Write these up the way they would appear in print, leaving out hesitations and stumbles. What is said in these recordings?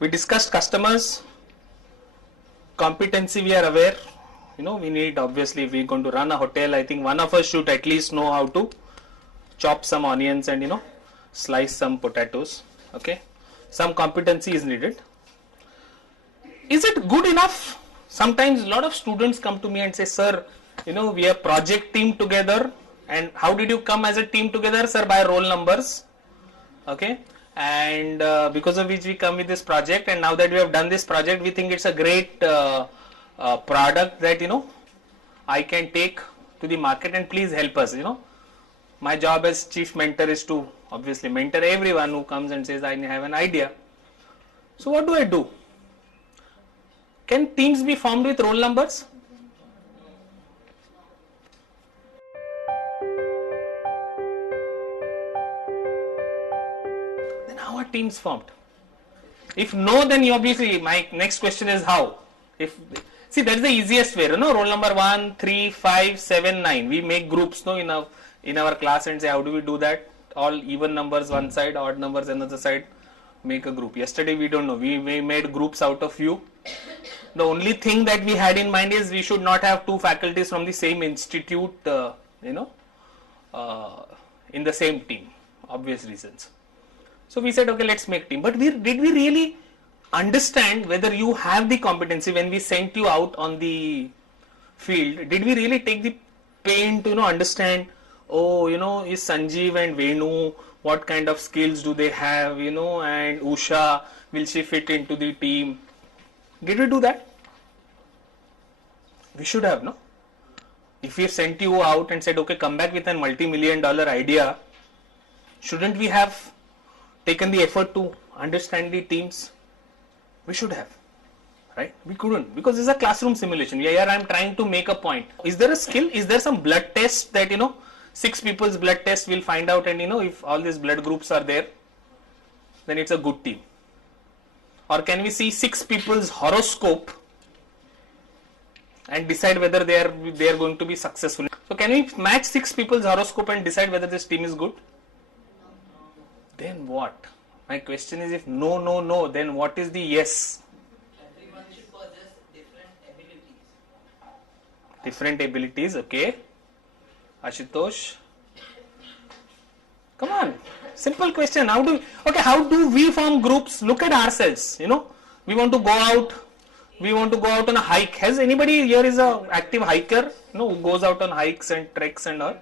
We discussed customers, competency we are aware, we need, obviously, if we're going to run a hotel, I think one of us should at least know how to chop some onions and, slice some potatoes, okay. Some competency is needed. Is it good enough? Sometimes a lot of students come to me and say, sir, we have project team together, and how did you come as a team together? Sir, by roll numbers, okay. And because of which we come with this project, and now that we have done this project, we think it's a great product that I can take to the market, and please help us. My job as chief mentor is to obviously mentor everyone who comes and says I have an idea. So what do I do? Can teams be formed with roll numbers? How are teams formed? If no, then obviously my next question is how. See, that's the easiest way. Roll number 1, 3, 5, 7, 9. We make groups in our class and say how do we do that? All even numbers one side, odd numbers another side. Make a group. Yesterday we don't know. We made groups out of few. The only thing that we had in mind is we should not have two faculties from the same institute, in the same team. Obvious reasons. So we said, okay, let's make team. But did we really understand whether you have the competency when we sent you out on the field? Did we really take the pain to understand, is Sanjeev and Venu, what kind of skills do they have, and Usha, will she fit into the team? Did we do that? We should have, no? If we sent you out and said, okay, come back with a multi-million-dollar idea, shouldn't we have taken the effort to understand the teams? We should have, right? We couldn't, because it's a classroom simulation. Here I am trying to make a point. Is there a skill? Is there some blood test that 6 people's blood test will find out, and if all these blood groups are there, then it's a good team? Or can we see 6 people's horoscope and decide whether they are going to be successful? So can we match 6 people's horoscope and decide whether this team is good? Then what? My question is, if no, then what is the yes? Everyone should possess different abilities. Different abilities, okay. Ashutosh? Come on. Simple question. How do we form groups? Look at ourselves. We want to go out. We want to go out on a hike. Has anybody here is a active hiker? Who goes out on hikes and treks and all?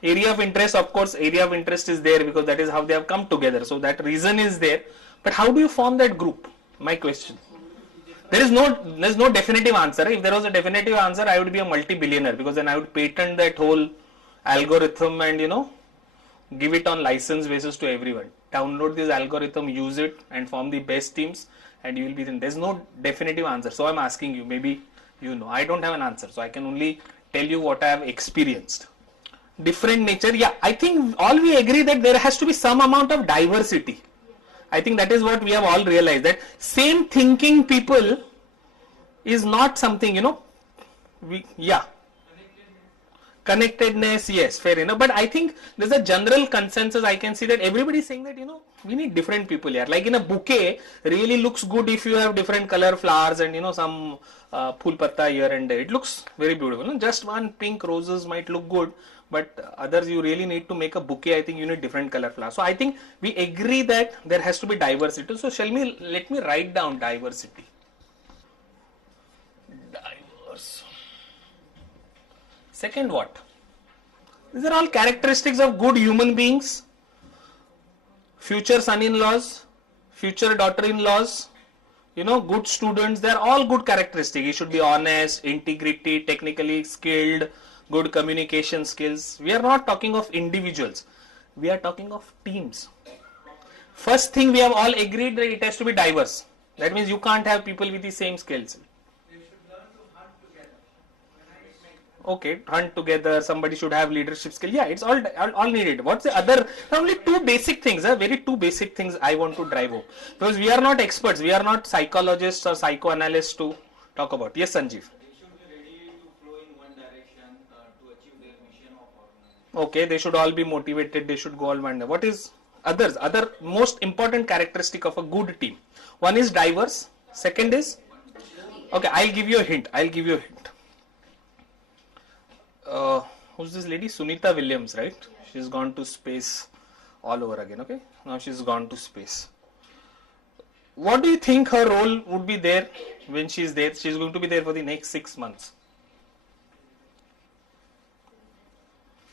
Area of interest, of course, area of interest is there because that is how they have come together. So that reason is there. But how do you form that group? My question. There's no definitive answer. If there was a definitive answer, I would be a multi-billionaire, because then I would patent that whole algorithm and give it on license basis to everyone. Download this algorithm, use it, and form the best teams, and you will be then. There's no definitive answer. So I'm asking you, maybe I don't have an answer. So I can only tell you what I have experienced. Different nature, yeah, I think all we agree that there has to be some amount of diversity. I think that is what we have all realized, that same thinking people is not something, connectedness, yes, fair enough. But I think there's a general consensus. I can see that everybody is saying that, we need different people here. Like in a bouquet, really looks good if you have different color flowers and, some phool patta here and there. It looks very beautiful. Just one pink roses might look good, but others you really need to make a bouquet. I think you need different color flowers. So I think we agree that there has to be diversity. So let me write down diversity. Diverse. Second, what? These are all characteristics of good human beings. Future son-in-laws, future daughter-in-laws, good students. They are all good characteristics. You should be honest, integrity, technically skilled, good communication skills. We are not talking of individuals. We are talking of teams. First thing, we have all agreed that it has to be diverse. That means you can't have people with the same skills. There should okay, hunt together, somebody should have leadership skill. Yeah, it's all needed. What's the other? Only two basic things, very two basic things I want to drive home. Because we are not experts, we are not psychologists or psychoanalysts to talk about. Yes, Sanjeev. They should be ready to flow in one direction to achieve their mission of organization. Okay, they should all be motivated, they should go all one. What is other most important characteristic of a good team? One is diverse, second is, okay, I'll give you a hint. Who's this lady? Sunita Williams, right? She's gone to space all over again. Okay, now she's gone to space. What do you think her role would be there when she's there? She's going to be there for the next 6 months.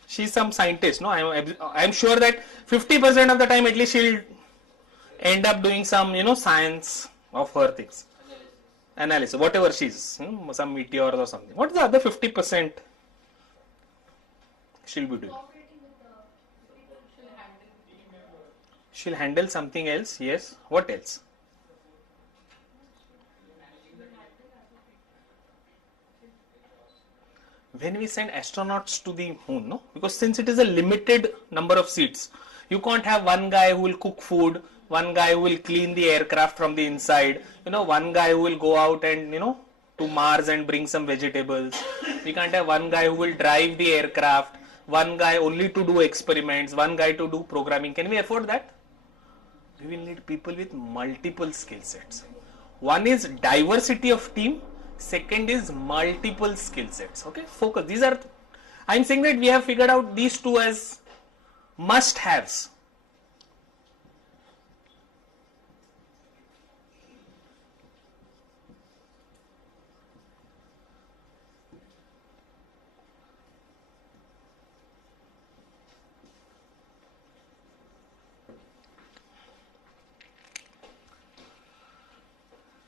She's some scientist, no? I'm sure that 50% of the time at least she'll end up doing some, science of her things. Analysis, whatever she's, some meteor or something. What is the other 50% she'll be doing? She'll handle something else, yes. What else? When we send astronauts to the moon, no? Because since it is a limited number of seats, you can't have one guy who will cook food, one guy who will clean the aircraft from the inside, one guy who will go out and, to Mars and bring some vegetables. We can't have one guy who will drive the aircraft, one guy only to do experiments, one guy to do programming. Can we afford that? We will need people with multiple skill sets. One is diversity of team, second is multiple skill sets. Okay, focus. These are, I'm saying that we have figured out these two as must haves.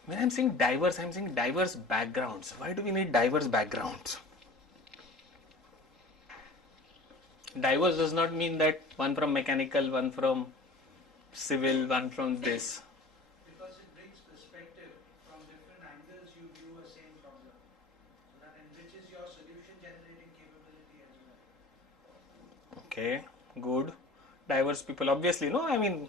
When I'm saying diverse backgrounds. Why do we need diverse backgrounds? Diverse does not mean that one from mechanical, one from civil, one from this. Because it brings perspective from different angles, you view a same problem. So that enriches your solution generating capability as well. Okay, good. Diverse people, obviously, no? I mean,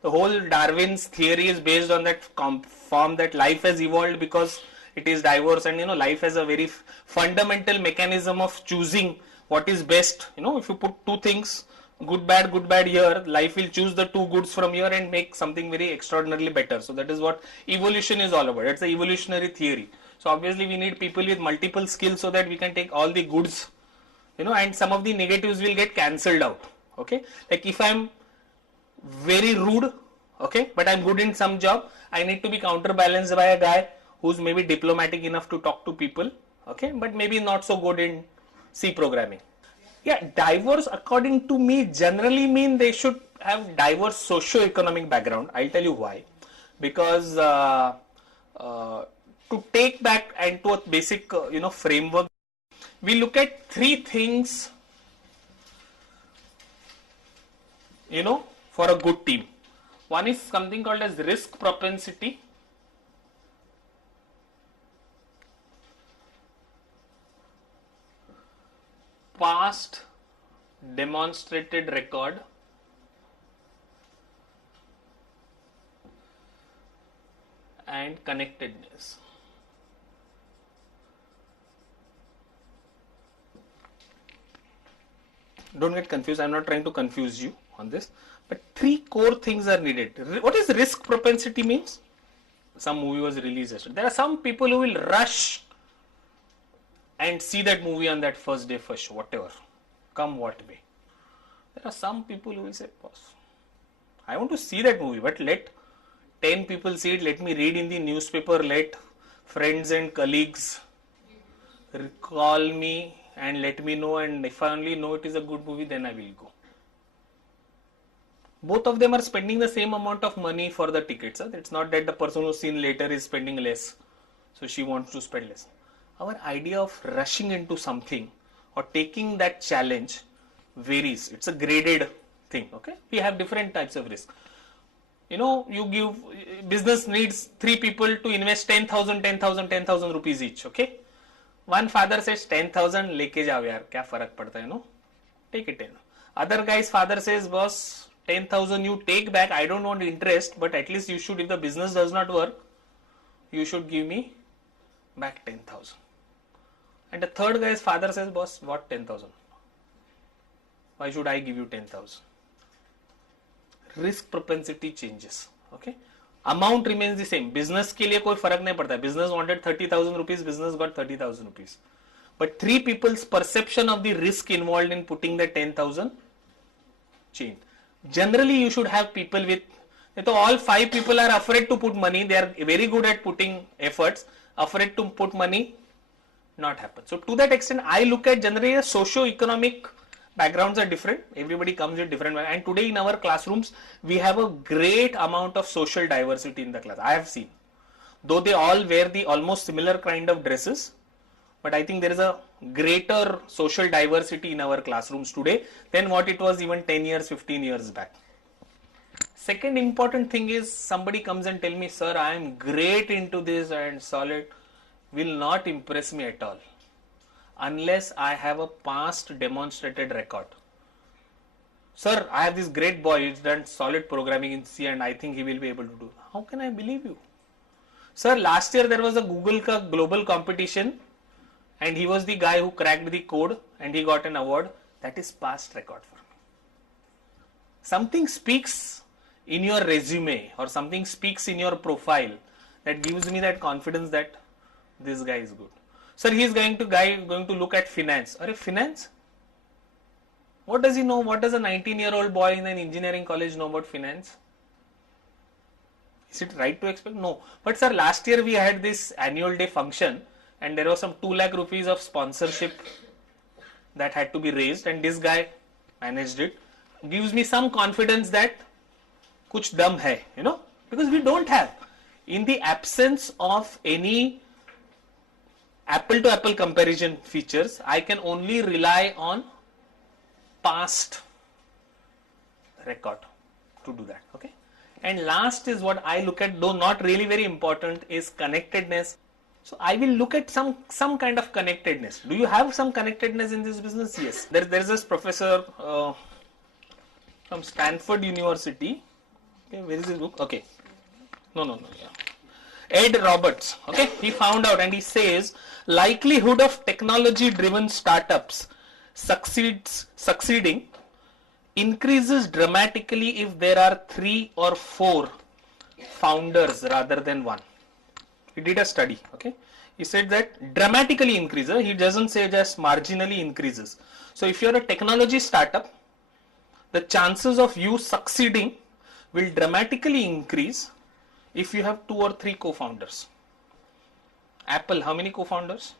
the whole Darwin's theory is based on that form that life has evolved because it is diverse, and life has a very fundamental mechanism of choosing what is best. If you put two things, good bad here, life will choose the two goods from here and make something very extraordinarily better. So that is what evolution is all about. It's the evolutionary theory. So obviously we need people with multiple skills so that we can take all the goods, and some of the negatives will get cancelled out. Okay, like if I'm very rude, okay, but I'm good in some job, I need to be counterbalanced by a guy who's maybe diplomatic enough to talk to people, okay, but maybe not so good in C programming. Yeah, diverse according to me generally mean they should have diverse socio-economic background. I'll tell you why. Because to take back and to a basic framework, we look at three things for a good team. One is something called as risk propensity. Past demonstrated record. And connectedness. Don't get confused. I'm not trying to confuse you on this, but three core things are needed. What is risk propensity means? Some movie was released yesterday. There are some people who will rush and see that movie on that first day, first show, whatever, come what may. There are some people who will say, boss, I want to see that movie, but let 10 people see it, let me read in the newspaper, let friends and colleagues call me and let me know, and if I only know it is a good movie, then I will go. Both of them are spending the same amount of money for the tickets. It's not that the person who's seen later is spending less, so she wants to spend less. Our idea of rushing into something or taking that challenge varies. It's a graded thing. Okay, we have different types of risk. You give, business needs 3 people to invest 10,000 rupees each. Okay, One father says 10,000 लेके जाओ यार, क्या फर्क पड़ता है, no? Take it in. Other guy's father says, boss, 10,000 you take back, I don't want interest, but at least you should, if the business does not work, you should give me back 10,000. And the third guy's father says, boss, what 10,000? Why should I give you 10,000? Risk propensity changes. Okay? Amount remains the same. Business के लिए कोई फर्क नहीं पड़ता. Business wanted 30,000 rupees, business got 30,000 rupees. But three people's perception of the risk involved in putting the 10,000 changed. Generally, you should have people with, so all five people are afraid to put money. They are very good at putting efforts. Afraid to put money, not happen. So to that extent, I look at generally socio-economic backgrounds are different. Everybody comes with different. And today in our classrooms, we have a great amount of social diversity in the class. I have seen, though they all wear the almost similar kind of dresses, but I think there is a greater social diversity in our classrooms today than what it was even 10 years, 15 years back. Second important thing is somebody comes and tell me, sir, I am great into this and solid, will not impress me at all unless I have a past demonstrated record. Sir, I have this great boy, he's done solid programming in C and I think he will be able to do. How can I believe you? Sir, last year there was a Google global competition and he was the guy who cracked the code and he got an award. That is past record for me. Something speaks in your resume or something speaks in your profile that gives me that confidence that this guy is good. Sir, he is going to look at finance. Are finance? What does he know? What does a 19-year-old boy in an engineering college know about finance? Is it right to expect? No. But sir, last year we had this annual day function and there was some 2 lakh rupees of sponsorship that had to be raised and this guy managed it. Gives me some confidence that kuch dum hai, because we don't have. In the absence of any apple to apple comparison features, I can only rely on past record to do that. Okay. And last is what I look at, though not really very important, is connectedness. So I will look at some kind of connectedness. Do you have some connectedness in this business? Yes. There is this professor from Stanford University. Okay, where is his book? Okay. No. Yeah. Ed Roberts. Okay, he found out and he says likelihood of technology driven startups succeeding increases dramatically if there are 3 or 4 founders rather than one. He did a study. Okay, he said that dramatically increases. He doesn't say just marginally increases. So if you're a technology startup, the chances of you succeeding will dramatically increase if you have 2 or 3 co-founders. Apple, how many co-founders?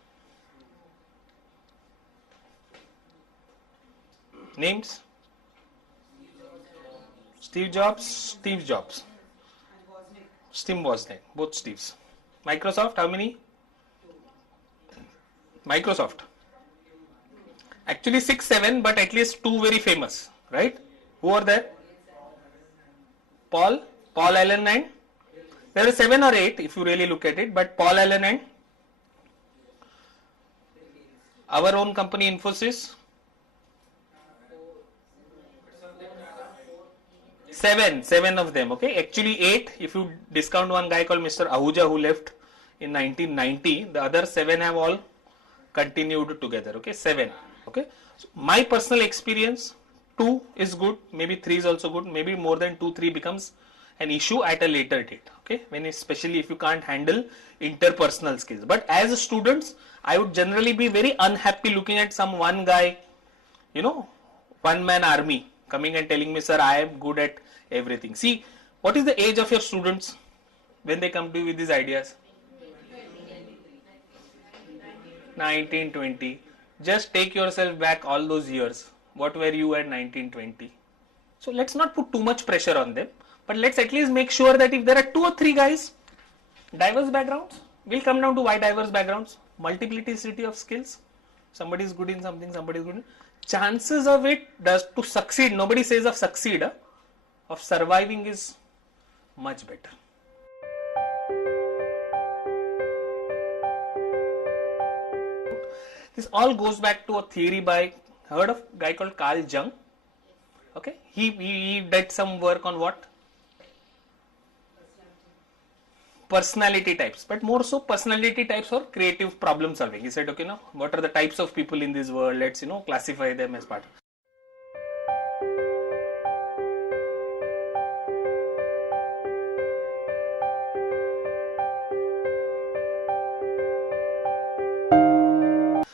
Names? Steve Jobs, Tim Wozniak, both Steves. Microsoft, how many? Microsoft. Actually 6, 7, but at least 2 very famous, right? Who are there? Paul Allen and there are 7 or 8 if you really look at it, but Paul Allen and our own company Infosys. 7 of them. Okay, actually 8 if you discount one guy called Mr. Ahuja who left in 1990. The other 7 have all continued together. Okay, 7. Okay, so my personal experience, 2 is good, maybe 3 is also good, maybe more than 2, 3 becomes an issue at a later date. Okay, when especially if you can't handle interpersonal skills. But as students, I would generally be very unhappy looking at some one guy, one man army coming and telling me, sir, I am good at everything. See, what is the age of your students when they come to you with these ideas? 19, 20. Just take yourself back all those years. What were you at 19, 20? So let's not put too much pressure on them, but let's at least make sure that if there are 2 or 3 guys, diverse backgrounds, we'll come down to why diverse backgrounds, multiplicity of skills. Somebody is good in something, somebody is good in. Chances of it to succeed, nobody says of succeed, of surviving is much better. This all goes back to a theory by, heard of a guy called Carl Jung? Okay, he did some work on what? Personality types, but more so personality types for creative problem solving. He said, okay, now what are the types of people in this world? Let's classify them as part.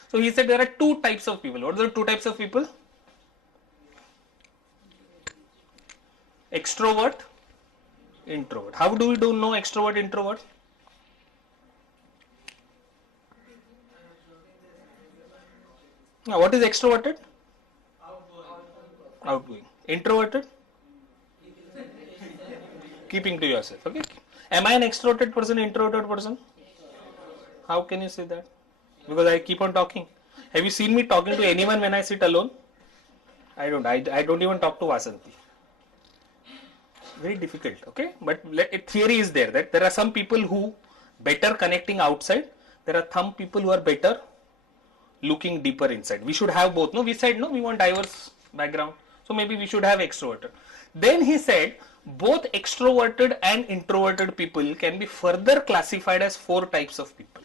So he said there are two types of people. What are the two types of people? Extrovert, introvert. How do we know extrovert, introvert? Now, what is extroverted? Outgoing. Introverted? Keeping to yourself. Okay. Am I an extroverted person, introverted person? How can you say that? Because I keep on talking. Have you seen me talking to anyone when I sit alone? I don't. I don't even talk to Vasanti. Very difficult. Okay. But theory is there that there are some people who better connecting outside. There are some people who are better looking deeper inside. We should have both. No, we said no, we want diverse background. So maybe we should have extroverted. Then he said both extroverted and introverted people can be further classified as four types of people.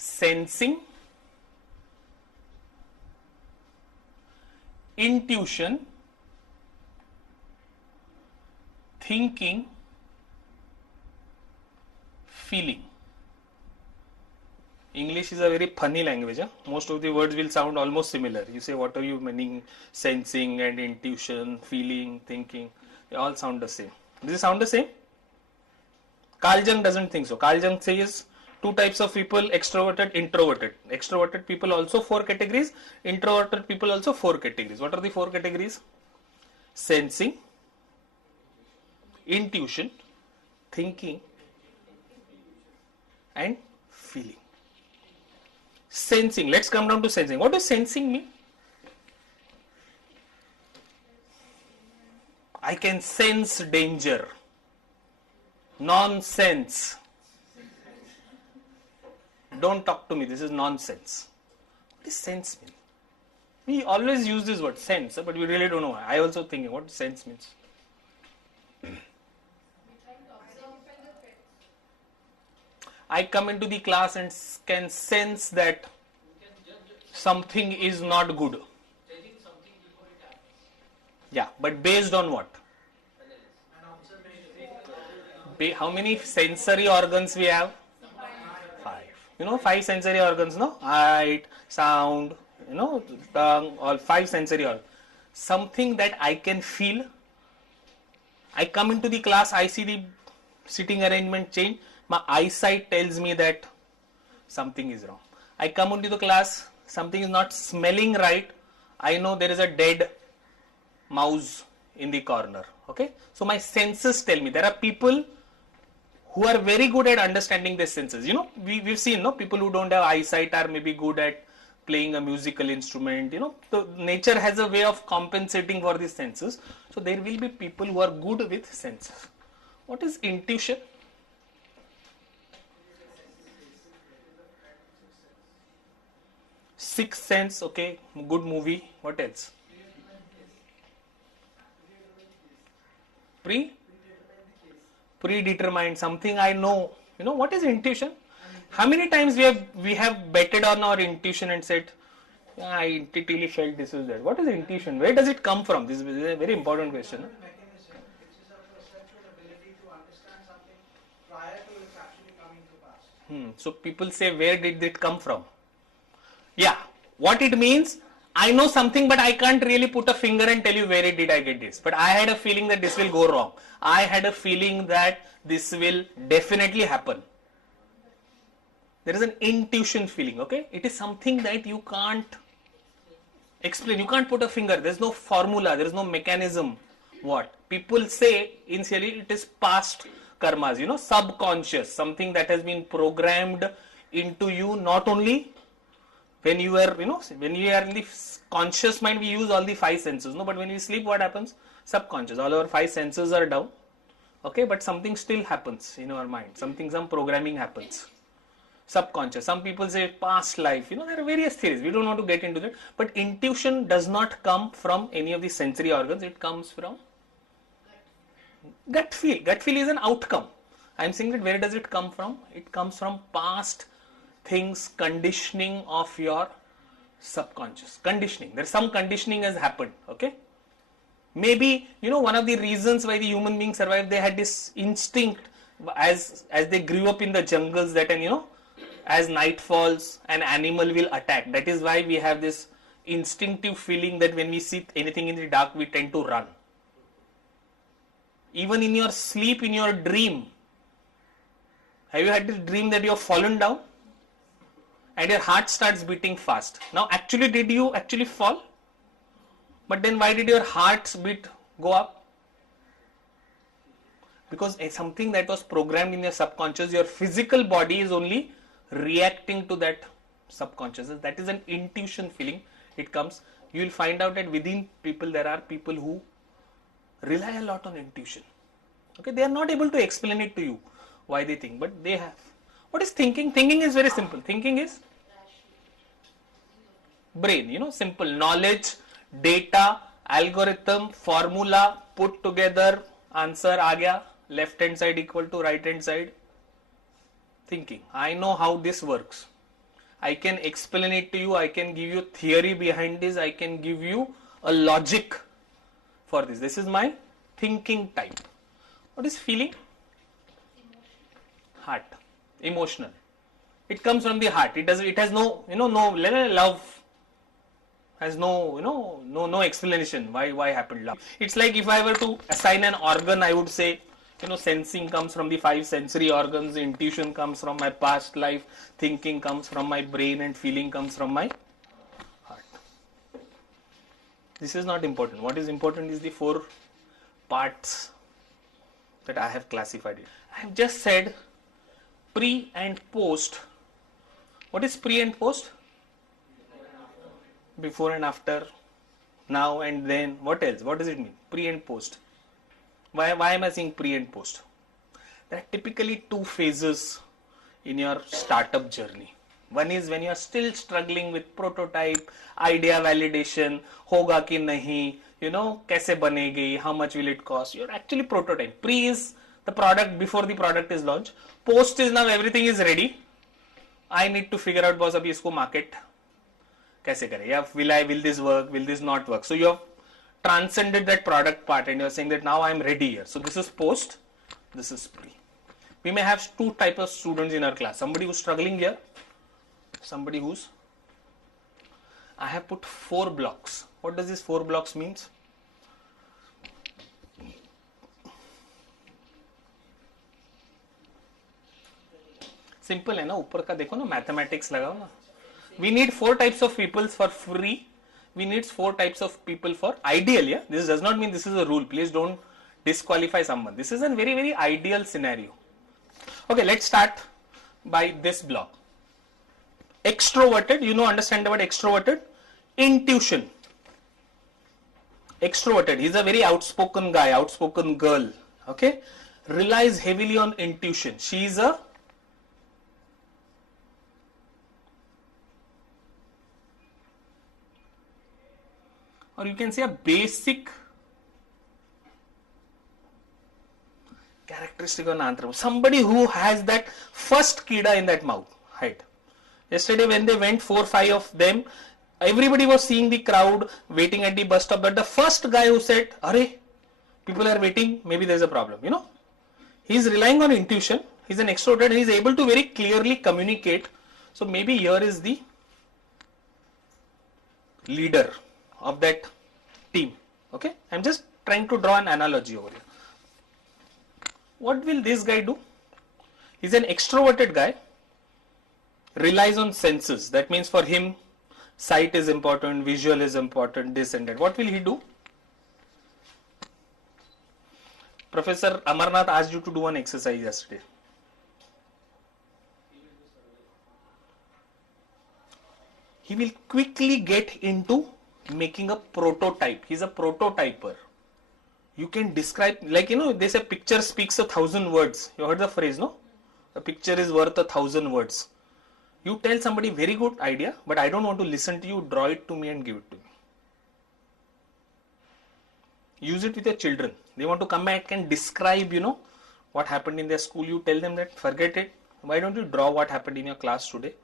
Sensing, intuition, thinking, feeling. English is a very funny language. Most of the words will sound almost similar. You say, what are you meaning? Sensing and intuition, feeling, thinking. They all sound the same. Does it sound the same? Carl Jung doesn't think so. Carl Jung says two types of people, extroverted, introverted. Extroverted people also four categories. Introverted people also four categories. What are the four categories? Sensing, intuition, thinking, and feeling. Sensing. Let's come down to sensing. What does sensing mean? I can sense danger. Nonsense. Don't talk to me. This is nonsense. What does sense mean? We always use this word sense, but we really don't know why. I also thinking what sense means. I come into the class and can sense that something is not good. Yeah, but based on what? How many sensory organs we have? 5. 5 sensory organs, no? Sight, sound, tongue, all 5 sensory organs. Something that I can feel. I come into the class, I see the sitting arrangement change. My eyesight tells me that something is wrong. I come into the class, something is not smelling right. I know there is a dead mouse in the corner. Okay, so my senses tell me. There are people who are very good at understanding their senses. We've seen people who don't have eyesight are maybe good at playing a musical instrument. So nature has a way of compensating for these senses. So there will be people who are good with senses. What is intuition? Sixth Sense, okay, good movie. What else? Predetermined, something I know. What is intuition? How many times we have betted on our intuition and said, yeah, I intuitively felt this is that. What is intuition? Where does it come from? This is a very important question. Mechanism, which is a perceptual ability to understand something prior to it actually coming to pass. So people say, where did it come from? Yeah, what it means, I know something, but I can't really put a finger and tell you where did I get this. But I had a feeling that this will go wrong. I had a feeling that this will definitely happen. There is an intuition feeling, okay? It is something that you can't explain. You can't put a finger. There is no formula. There is no mechanism. What? People say, initially, it is past karmas, subconscious. Something that has been programmed into you, not only when you are, when you are in the conscious mind, we use all the 5 senses, no? But when we sleep, what happens? Subconscious. All our 5 senses are down, okay? But something still happens in our mind. Some programming happens. subconscious. Some people say past life. There are various theories. We don't want to get into that. But intuition does not come from any of the sensory organs. It comes from gut feel. Gut feel is an outcome. I'm saying that where does it come from? It comes from past things, conditioning of your subconscious. Conditioning. There's some conditioning has happened. Okay. Maybe, one of the reasons why the human beings survived, they had this instinct as they grew up in the jungles that, as night falls, an animal will attack. That is why we have this instinctive feeling that when we see anything in the dark, we tend to run. Even in your sleep, in your dream, have you had this dream that you have fallen down and your heart starts beating fast? Now, actually, did you actually fall? But then why did your heart's beat go up? Because something that was programmed in your subconscious, your physical body is only reacting to that subconscious. That is an intuition feeling. It comes. You will find out that within people, there are people who rely a lot on intuition. Okay, they are not able to explain it to you why they think, but they have. What is thinking? Thinking is very simple. Thinking is brain, simple knowledge, data, algorithm, formula, put together, answer aa gaya, left hand side equal to right hand side. Thinking. I know how this works. I can explain it to you. I can give you theory behind this. I can give you a logic for this. This is my thinking type. What is feeling? Heart. Emotional. It comes from the heart. It has no, no love. Has no explanation why happened love. It's like if I were to assign an organ, I would say, sensing comes from the 5 sensory organs, intuition comes from my past life, thinking comes from my brain, and feeling comes from my heart. This is not important. What is important is the 4 parts that I have classified it. I have just said pre and post. What is pre and post? Before and after, now and then. What else? What does it mean? Pre and post. Why am I saying pre and post? There are typically 2 phases in your startup journey. One is when you are still struggling with prototype, idea validation, hoga ki nahi, kaise banegi, how much will it cost? You're actually prototype. Pre is the product before the product is launched. Post is now everything is ready. I need to figure out, boss, abhi isko market kaise kare? Yeah, will this work? Will this not work? So you have transcended that product part and you're saying that now I'm ready here. So this is post, this is pre. We may have 2 types of students in our class. Somebody who's struggling here, somebody who's, I have put 4 blocks. What does this 4 blocks means? Simple है ना, ऊपर का देखो ना, mathematics लगाओ ना. We need 4 types of people for free. We need 4 types of people for ideal. Yeah, this does not mean this is a rule. Please don't disqualify someone. This is a very, very ideal scenario. Okay, let's start by this block. Extroverted, understand the word extroverted? Intuition. Extroverted, he's a very outspoken guy, outspoken girl. Okay, relies heavily on intuition. She's a or you can say a basic characteristic of an entrepreneur. Somebody who has that first kida in that mouth. Right. Yesterday when they went, 4 or 5 of them, everybody was seeing the crowd waiting at the bus stop, but the first guy who said, "Arey, people are waiting, maybe there's a problem," he's relying on intuition. He's an extrovert. He's able to very clearly communicate. So maybe here is the leader of that team. Okay, I'm just trying to draw an analogy over here. What will this guy do? He's an extroverted guy, relies on senses. That means for him, sight is important, visual is important, this and that. What will he do? Professor Amarnath asked you to do an exercise yesterday. He will quickly get into making a prototype. He's a prototyper. You can describe, like, they say picture speaks 1,000 words. You heard the phrase, no? A picture is worth 1,000 words. You tell somebody very good idea, but I don't want to listen to you, draw it to me and give it to me. Use it with your children. They want to come back and describe, what happened in their school. You tell them that, forget it. Why don't you draw what happened in your class today?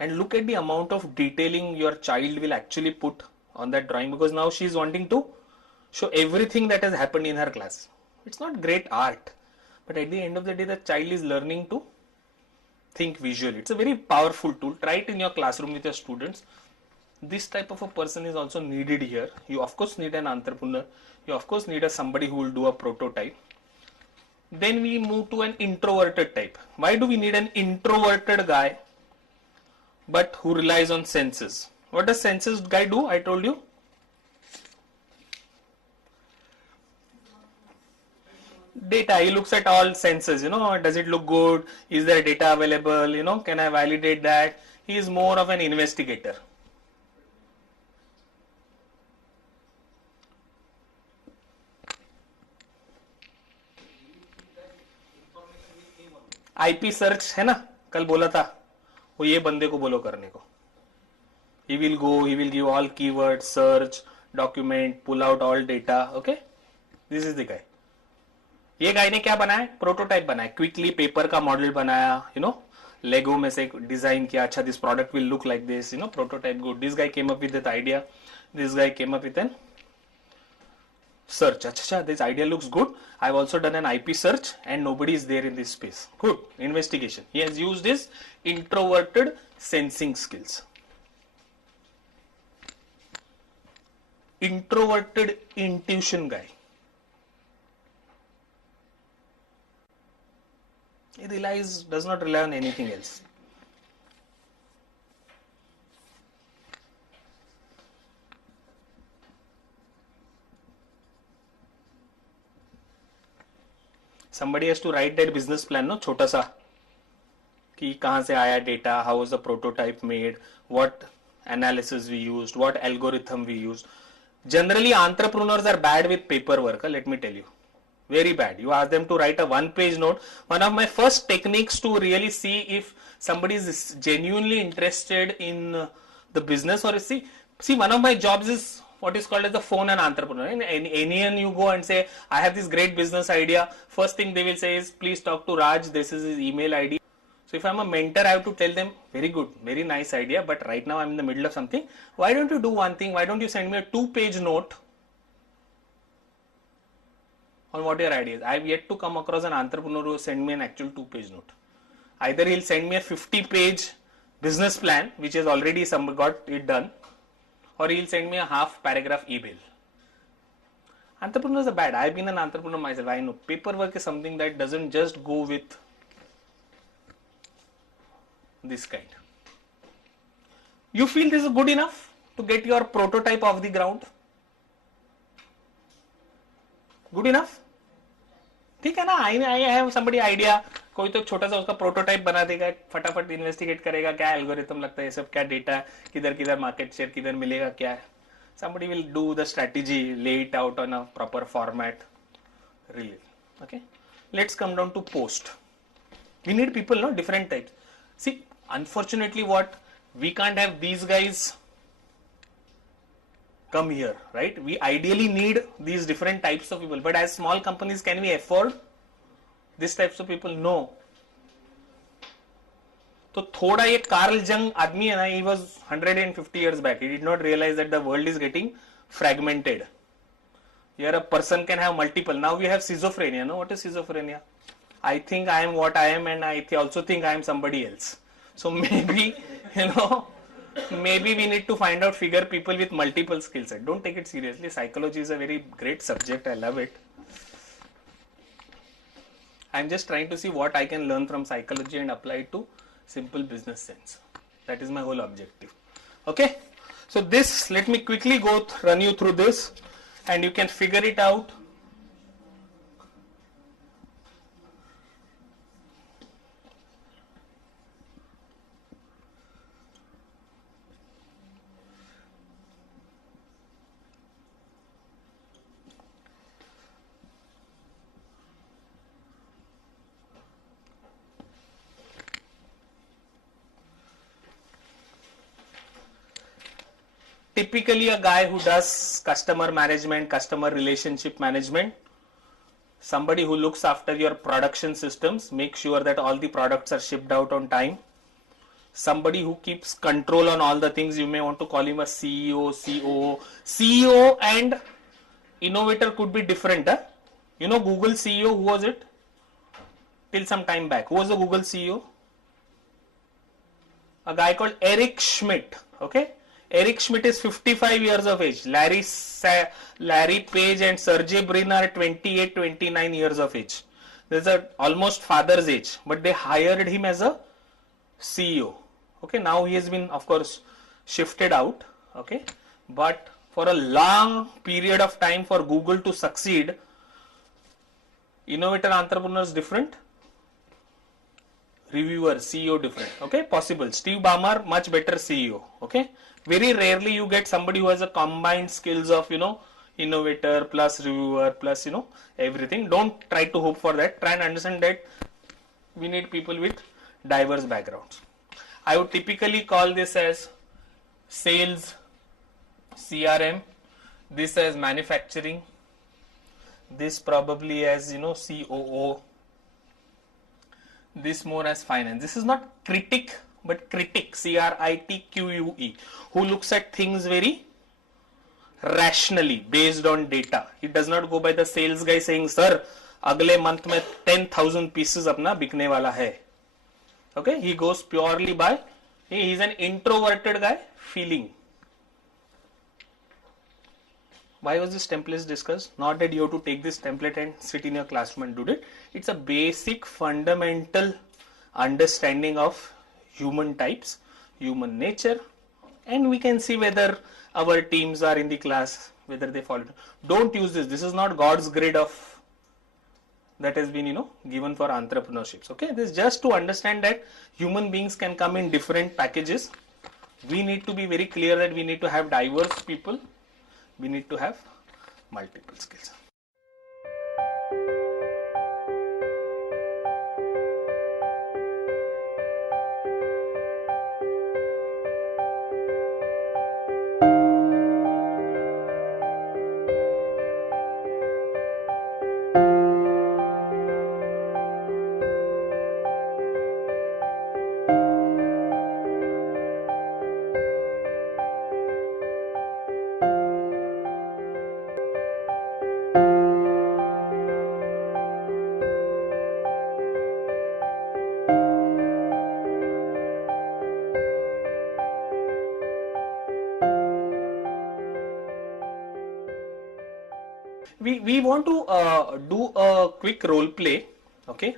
And look at the amount of detailing your child will actually put on that drawing, because now she is wanting to show everything that has happened in her class. It's not great art, but at the end of the day, the child is learning to think visually. It's a very powerful tool. Try it in your classroom with your students. This type of a person is also needed here. You of course need an entrepreneur. You of course need somebody who will do a prototype. Then we move to an introverted type. Why do we need an introverted guy but who relies on senses? What does senses guy do? I told you. Data. He looks at all senses. Does it look good? Is there data available? Can I validate that? He is more of an investigator. IP search है ना, कल बोला था, वो ये बंदे को बोलो करने को. He will go, he will give all keywords, search, document, pull out all data. Okay, this is the guy. ये गाय ने क्या बनाया? प्रोटोटाइप बनाया, क्विकली पेपर का मॉडल बनाया, लेगो में से डिजाइन किया. अच्छा, this product will look like this, prototype good. This guy came up with that idea. This guy came up with an search. Acha, this idea looks good. I've also done an IP search and nobody is there in this space. Good. Investigation. He has used his introverted sensing skills. Introverted intuition guy. He does not rely on anything else. Somebody has to write that business plan, no, छोटा सा, कि कहाँ से आया data, how was the prototype made, what analysis we used, what algorithm we used. Generally, entrepreneurs are bad with paperwork. Let me tell you, very bad. You ask them to write a one-page note. One of my first techniques to really see if somebody is genuinely interested in the business, or see, one of my jobs is what is called as the phone and entrepreneur. In any you go and say, I have this great business idea. First thing they will say is, please talk to Raj. This is his email ID. So if I'm a mentor, I have to tell them, very good, very nice idea, but right now I'm in the middle of something. Why don't you do one thing? Why don't you send me a 2-page note on what your idea is? I have yet to come across an entrepreneur who send me an actual 2-page note. Either he'll send me a 50-page business plan, which has already got it done, or he'll send me a half-paragraph email. Entrepreneurs are bad. I've been an entrepreneur myself. I know paperwork is something that doesn't just go with this kind. You feel this is good enough to get your prototype off the ground? Good enough? ठीक है ना? I have somebody idea. कोई तो छोटा सा उसका prototype बना देगा, फटाफट इन्वेस्टिगेट करेगा, क्या एल्गोरिथम लगता है, सब क्या डेटा, किधर किधर मार्केट शेयर किधर मिलेगा, क्या है. Somebody will do the strategy, lay it out on a proper format. Really. Okay. Let's come down to post. We need people, no, different types. See, unfortunately, we can't have these guys come here, right? We ideally need these different types of people, but as small companies, can we afford these types of people? No. तो थोड़ा ये Karl जंग आदमी है ना, he was 150 years back. He did not realize that the world is getting fragmented. Here a person can have multiple. Now we have schizophrenia. No, what is schizophrenia? I think I am what I am, and I also think I am somebody else. So maybe, maybe we need to figure people with multiple skill set. Don't take it seriously. Psychology is a very great subject. I love it. I'm just trying to see what I can learn from psychology and apply it to simple business sense. That is my whole objective. Okay. So this, let me quickly run you through this, and you can figure it out. typically a guy who does customer management, customer relationship management, somebody who looks after your production systems, make sure that all the products are shipped out on time, somebody who keeps control on all the things. You may want to call him a CEO, COO. CEO and innovator could be different. You know Google CEO, who was it? Till some time back. Who was the Google CEO? A guy called Eric Schmidt. Okay? Eric Schmidt is 55 years of age. Larry Page and Sergey Brin are 28, 29 years of age. There's a almost father's age, but they hired him as a CEO. Okay, now he has been, of course, shifted out. Okay, but for a long period of time, for Google to succeed, innovator entrepreneur is different, reviewer, CEO different. Okay, possible. Steve Ballmer, much better CEO. Okay, very rarely you get somebody who has a combined skills of, innovator plus reviewer plus, everything. Don't try to hope for that. Try and understand that we need people with diverse backgrounds. I would typically call this as sales, CRM, this as manufacturing, this probably as, COO, this more as finance. This is not critic, but critic, CRITQUE, who looks at things very rationally based on data. He does not go by the sales guy saying, sir, अगले month में 10,000 pieces अपना बिकने वाला है. Okay, he goes purely by, he is an introverted guy, feeling. Why was this template discussed? Not that you have to take this template and sit in your classroom and do it. It's a basic fundamental understanding of human types, human nature, and we can see whether our teams are in the class, whether they follow. Don't use this. This is not God's grade of that has been, given for entrepreneurships. Okay, this is just to understand that human beings can come in different packages. We need to be very clear that we need to have diverse people. We need to have multiple skills. We want to do a quick role play. Okay,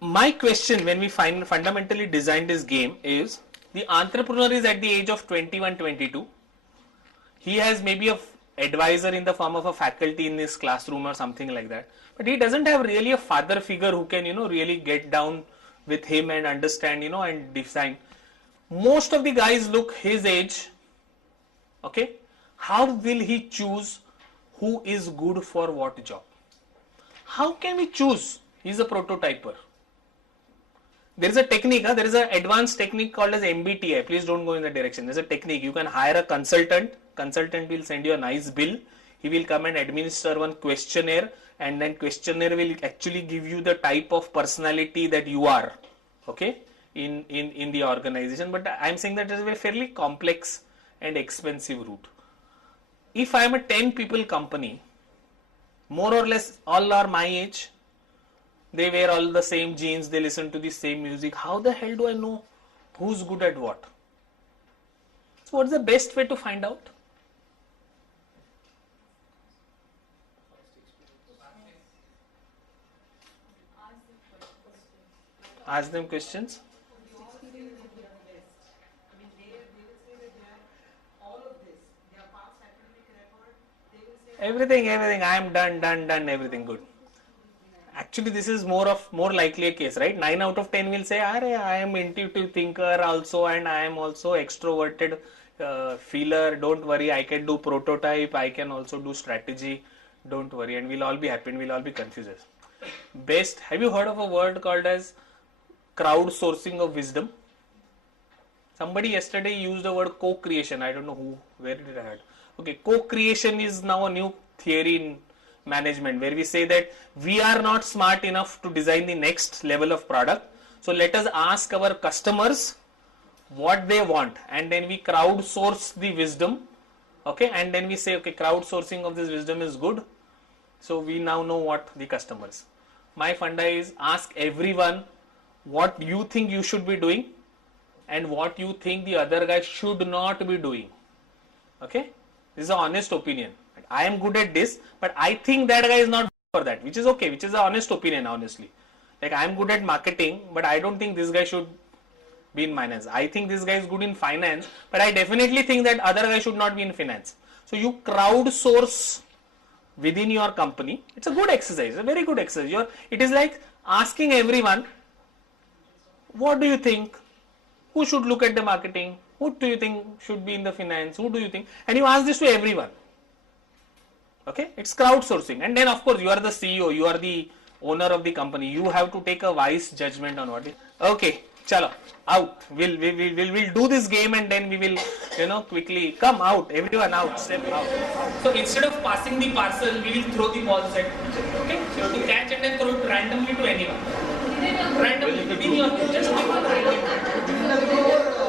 my question when we fundamentally designed this game is, the entrepreneur is at the age of 21, 22. He has maybe a advisor in the form of a faculty in his classroom or something like that, but he doesn't have really a father figure who can really get down with him and understand and design. Most of the guys look his age. Okay, how will he choose who is good for what job? How can we choose? He's a prototyper. There is a technique, there is an advanced technique called as MBTI. Please don't go in that direction. There's a technique. You can hire a consultant. Consultant will send you a nice bill. He will come and administer one questionnaire, and then questionnaire will actually give you the type of personality that you are, okay, in the organization. But I'm saying that is a fairly complex and expensive route. If I am a 10 people company, more or less all are my age, they wear all the same jeans, they listen to the same music, how the hell do I know who's good at what? So what's the best way to find out? Ask them questions. Everything, I am done, everything good. Actually, this is more likely a case, right? 9 out of 10 will say, I am intuitive thinker also, and I am also extroverted feeler. Don't worry, I can do prototype, I can also do strategy. Don't worry, and we'll all be happy and we'll all be confused. Best, have you heard of a word called as crowdsourcing of wisdom? Somebody yesterday used the word co-creation. I don't know who, where did I heard. Okay, co-creation is now a new theory in management where we say that we are not smart enough to design the next level of product. So let us ask our customers what they want, and then we crowdsource the wisdom. Okay, and then we say, okay, crowdsourcing of this wisdom is good. So we now know what the customers. My funda is ask everyone what you think you should be doing and what you think the other guy should not be doing. Okay, this is an honest opinion. I am good at this, but I think that guy is not good for that, which is okay, which is an honest opinion, honestly. Like I am good at marketing, but I don't think this guy should be in finance. I think this guy is good in finance, but I definitely think that other guy should not be in finance. So you crowdsource within your company. It's a good exercise, a very good exercise. It is like asking everyone, what do you think? Who should look at the marketing? Who do you think should be in the finance? Who do you think? And you ask this to everyone. Okay, it's crowdsourcing. And then of course you are the CEO, you are the owner of the company. You have to take a wise judgment on what it. Okay, chalo, out. We'll do this game and then we will, quickly come out. Everyone out, step out. So instead of passing the parcel, we will throw the balls at each other. Okay, so you have to catch and then throw it randomly to anyone. Randomly within your just pick one randomly.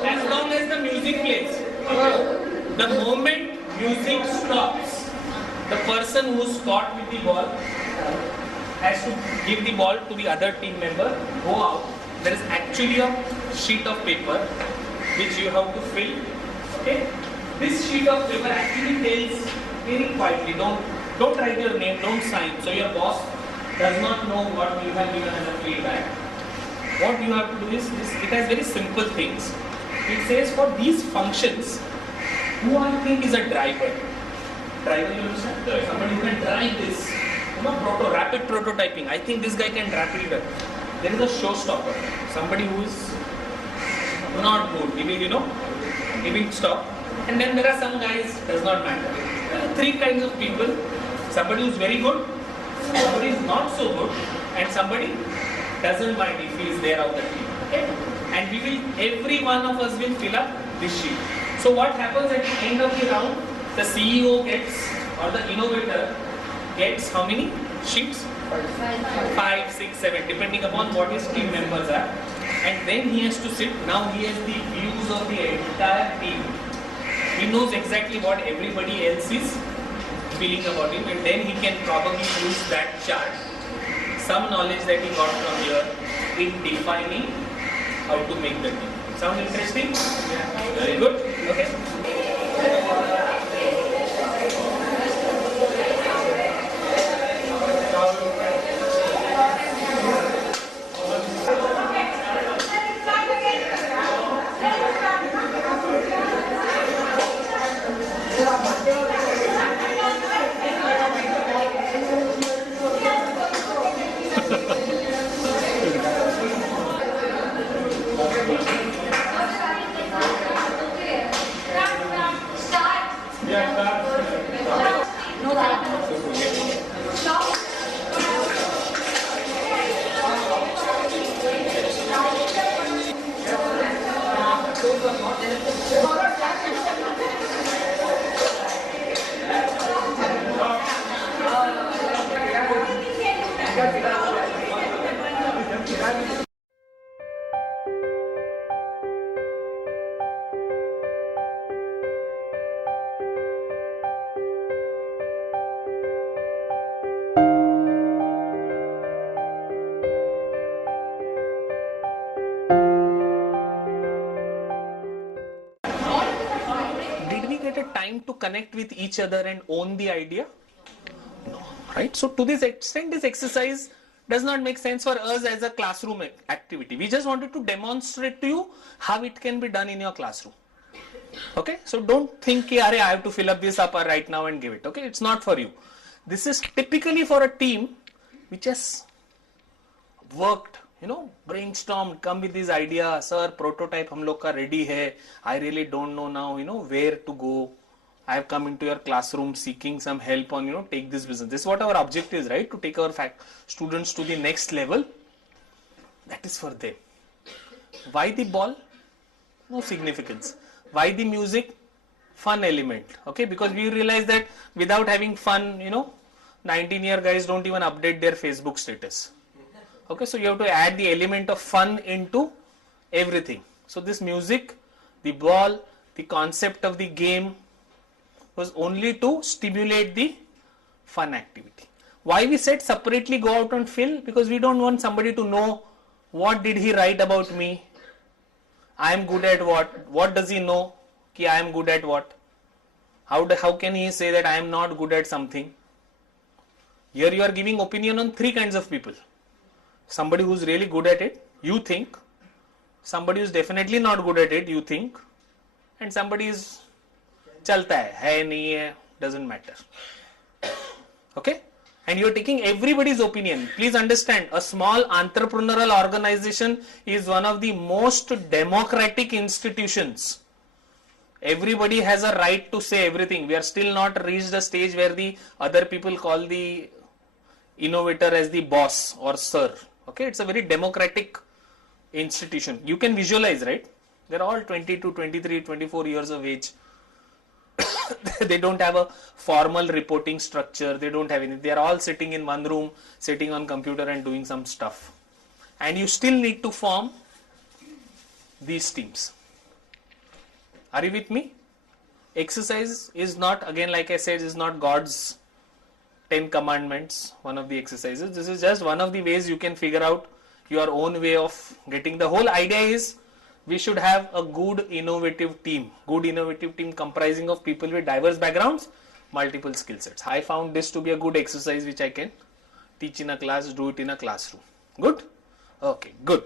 As long as the music plays. Okay. The moment music stops, the person who's caught with the ball has to give the ball to the other team member, go out. There is actually a sheet of paper which you have to fill. Okay? This sheet of paper actually tells very quietly, don't write your name, don't sign. So your boss does not know what you have given as a feedback. What you have to do is this, it has very simple things. It says for these functions, who I think is a driver. Driver, you understand? Somebody who can drive this. Rapid prototyping. I think this guy can rapidly drive. There is a showstopper. Somebody who is not good. He will stop. And then there are some guys, does not matter. There are three kinds of people. Somebody who is very good, somebody is not so good, and somebody doesn't mind if he is there out the team. Okay? And every one of us will fill up this sheet. So what happens at the end of the round? The CEO gets, or the innovator gets how many sheets? 5, 6, 7, depending upon what his team members are. And then he has to sit. Now he has the views of the entire team. He knows exactly what everybody else is feeling about him, and then he can probably use that chart, some knowledge that he got from here, in defining how to make the team. Sound interesting? Yeah. Very good. Okay. Time to connect with each other and own the idea? No, right? So to this extent, this exercise does not make sense for us as a classroom activity. We just wanted to demonstrate to you how it can be done in your classroom. Okay, so don't think, I have to fill up this up right now and give it. Okay, it's not for you. This is typically for a team which has worked, brainstormed, come with this idea, sir, prototype hum log ka ready hai. I really don't know now, where to go. I have come into your classroom seeking some help on, take this business. This is what our objective is, right? To take our students to the next level. That is for them. Why the ball? No significance. Why the music? Fun element. Okay, because we realize that without having fun, 19-year guys don't even update their Facebook status. Okay, so you have to add the element of fun into everything. So this music, the ball, the concept of the game was only to stimulate the fun activity. Why we said separately go out and fill? Because we don't want somebody to know what did he write about me, I am good at what does he know कि I am good at what, how can he say that I am not good at something. Here you are giving opinion on three kinds of people. Somebody who is really good at it, you think. Somebody who is definitely not good at it, you think. And somebody is चलता है नहीं है, doesn't matter. Okay? And you are taking everybody's opinion. Please understand, a small entrepreneurial organization is one of the most democratic institutions. Everybody has a right to say everything. We are still not reached a stage where the other people call the innovator as the boss or sir. Okay, it's a very democratic institution. You can visualize, right? They're all 22, 23, 24 years of age. They don't have a formal reporting structure. They don't have anything. They are all sitting in one room, sitting on computer and doing some stuff. And you still need to form these teams. Are you with me? Exercise is not, again like I said, is not God's 10 commandments, one of the exercises. This is just one of the ways you can figure out your own way of getting. The whole idea is we should have a good innovative team comprising of people with diverse backgrounds, multiple skill sets. I found this to be a good exercise which I can teach in a class, do it in a classroom. Good? Okay, good.